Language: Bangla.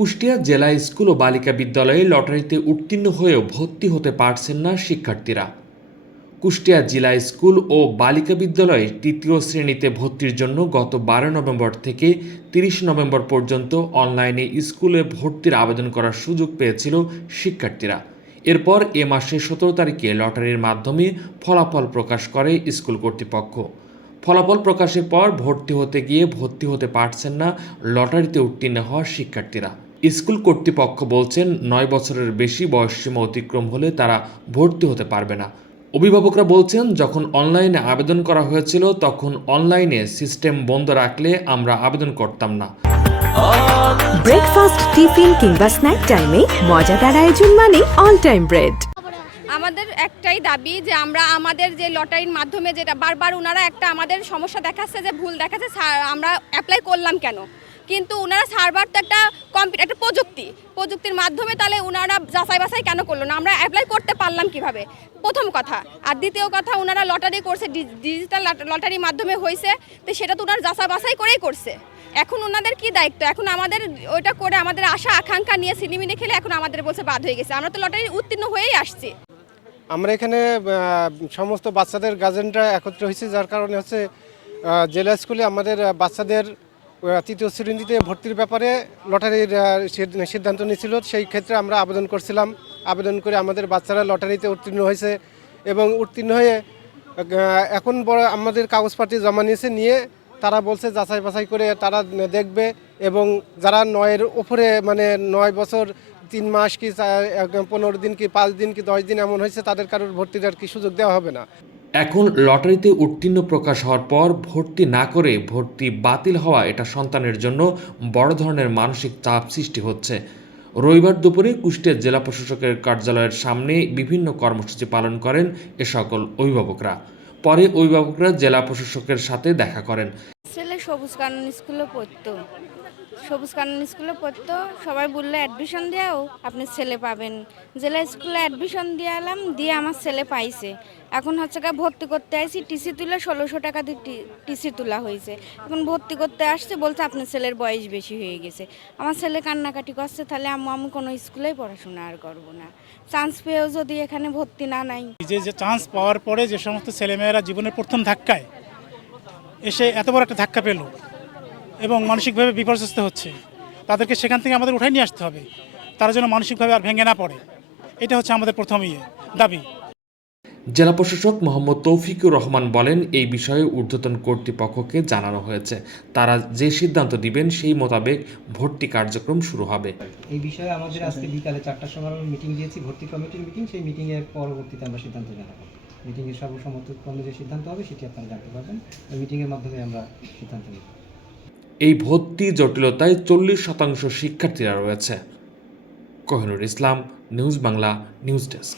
কুষ্টিয়া জেলা স্কুল ও বালিকা বিদ্যালয়ে লটারিতে উত্তীর্ণ হয়েও ভর্তি হতে পারছেন না শিক্ষার্থীরা। কুষ্টিয়া জেলা স্কুল ও বালিকা বিদ্যালয়ে তৃতীয় শ্রেণীতে ভর্তির জন্য গত বারো নভেম্বর থেকে তিরিশ নভেম্বর পর্যন্ত অনলাইনে স্কুলে ভর্তির আবেদন করার সুযোগ পেয়েছিল শিক্ষার্থীরা। এরপর এ মাসের সতেরো তারিখে লটারির মাধ্যমে ফলাফল প্রকাশ করে স্কুল কর্তৃপক্ষ। ফলাফল প্রকাশের পর ভর্তি হতে গিয়ে ভর্তি হতে পারছেন না লটারিতে উত্তীর্ণ হওয়া শিক্ষার্থীরা। স্কুল কর্তৃপক্ষ বলছেন নয় বছরের বেশি বয়সসীমা অতিক্রম হলে তারা ভর্তি হতে পারবে না। অভিভাবকরা বলছেন যখন অনলাইনে আবেদন করা হয়েছিল তখন অনলাইনে সিস্টেম বন্ধ রাখলে আমরা আবেদন করতাম না। ব্রেকফাস্ট টিফিন কিংবা স্ন্যাক টাইমে মজাদার আয়োজন মানে অল টাইম ব্রেড আমাদের একটাই দাবি যে আমরা আমাদের যে লটারির মাধ্যমে যেটা বারবার ওনারা একটা আমাদের সমস্যা দেখাচ্ছে যে ভুল দেখাচ্ছে আমরা অ্যাপ্লাই করলাম কেন? কিন্তু ওনারা সার্ভার তো একটা কম্পিউটার একটা প্রযুক্তি। প্রযুক্তির মাধ্যমে তাহলে ওনারা যাচাই বাছাই কেন করল না? আমরা অ্যাপ্লাই করতে পারলাম কীভাবে? প্রথম কথা। আর দ্বিতীয় কথা ওনারা লটারি করছে ডিজিটাল লটারির মাধ্যমে হয়েছে তো সেটা তো ওনারা যাচাই বাছাই করেই করছে। এখন ওনাদের কি দায়িত্ব? এখন আমাদের ওইটা করে আমাদের আশা, আকাঙ্ক্ষা নিয়ে সিনেমিনে খেলে এখন আমাদের বলছে বাদ হয়ে গেছে। আমরা তো লটারি উত্তীর্ণ হয়েই আসছি। আমরা এখানে সমস্ত বাচ্চাদের গার্জেনরা একত্র হয়েছে, যার কারণে হচ্ছে জেলা স্কুলে আমাদের বাচ্চাদের তৃতীয় শ্রেণীতে ভর্তির ব্যাপারে লটারির সিদ্ধান্ত নিয়েছিল। সেই ক্ষেত্রে আমরা আবেদন করছিলাম। আবেদন করে আমাদের বাচ্চারা লটারিতে উত্তীর্ণ হয়েছে এবং উত্তীর্ণ হয়ে এখন বড় আমাদের কাগজপাতি জমা নিয়েছে, নিয়ে তারা বলছে যাচাই বাছাই করে তারা দেখবে এবং যারা নয়ের উপরে মানে নয় বছর, তিন মাস কি পনেরো দিন কি, পাঁচ দিন কি, দশ দিন এমন হয়েছে, তাদের কারোর ভর্তির আর কি সুযোগ দেওয়া হবে না। এখন লটারিতে উত্তীর্ণ প্রকাশ হওয়ার পর ভর্তি না করে ভর্তি বাতিল হওয়া এটা সন্তানের জন্য বড় ধরনের মানসিক চাপ সৃষ্টি হচ্ছে। রবিবার দুপুরে কুষ্টিয়া জেলা প্রশাসকের কার্যালয়ের সামনে বিভিন্ন কর্মসূচি পালন করেন এ সকল অভিভাবকরা। পরে অভিভাবকরা জেলা প্রশাসকের সাথে দেখা করেন। ছেলে সবুজ কানন স্কুলে পড়তো। সবুজ কানন স্কুলে পড়তো। সবাই বলল অ্যাডমিশন দেওয়াও আপনি ছেলে পাবেন। জেলা স্কুলে অ্যাডমিশন দিয়ে এলাম দিয়ে আমার ছেলে পাইছে। এখন হচ্ছে গা ভর্তি করতে আসি টিসি তুলে ষোলোশো টাকা দিয়ে টিসি তোলা হয়েছে। এখন ভর্তি করতে আসছে, বলছে আপনার ছেলের বয়স বেশি হয়ে গেছে। আমার ছেলে কান্নাকাটি করছে, তাহলে আমি আমি কোনো স্কুলেই পড়াশোনা আর করব না। চান্স পেয়েও যদি এখানে ভর্তি না নাই। যে যে চান্স পাওয়ার পরে যে সমস্ত ছেলেমেয়েরা জীবনের প্রথম ধাক্কায় এসে এত বড় একটা ধাক্কা পেল। এবং মানসিকভাবে বিপর্যস্ত হচ্ছে। তাদেরকে সেখান থেকে আমাদের উঠাই নিয়ে আসতে হবে। তারা যেন মানসিকভাবে আর ভেঙে না পড়ে। এটা হচ্ছে আমাদের প্রথম ইয়ে দাবি। জেলা প্রশাসক মোহাম্মদ তৌফিকুর রহমান বলেন এই বিষয়ে ঊর্ধ্বতন কর্তৃপক্ষকে জানানো হয়েছে। তারা যে সিদ্ধান্ত দিবেন সেই মোতাবেক ভর্তি কার্যক্রম শুরু হবে। এই বিষয়ে আমাদের আজকে বিকালে চারটার সময় আমরা মিটিং দিয়েছি ভর্তি কমিটির মিটিং সেই মিটিংয়ের পরবর্তীতে আমরা সিদ্ধান্ত জানাব। মিটিংয়ের সর্বসম্মতক্রমে যে সিদ্ধান্ত হবে সেটি আপনারা জানতে পারবেন। ওই মিটিংয়ের মাধ্যমে আমরা সিদ্ধান্ত নেব। এই ভর্তি জটিলতায় চল্লিশ শতাংশ শিক্ষার্থীরা রয়েছে। Kohinoor Islam news Bangla news desk.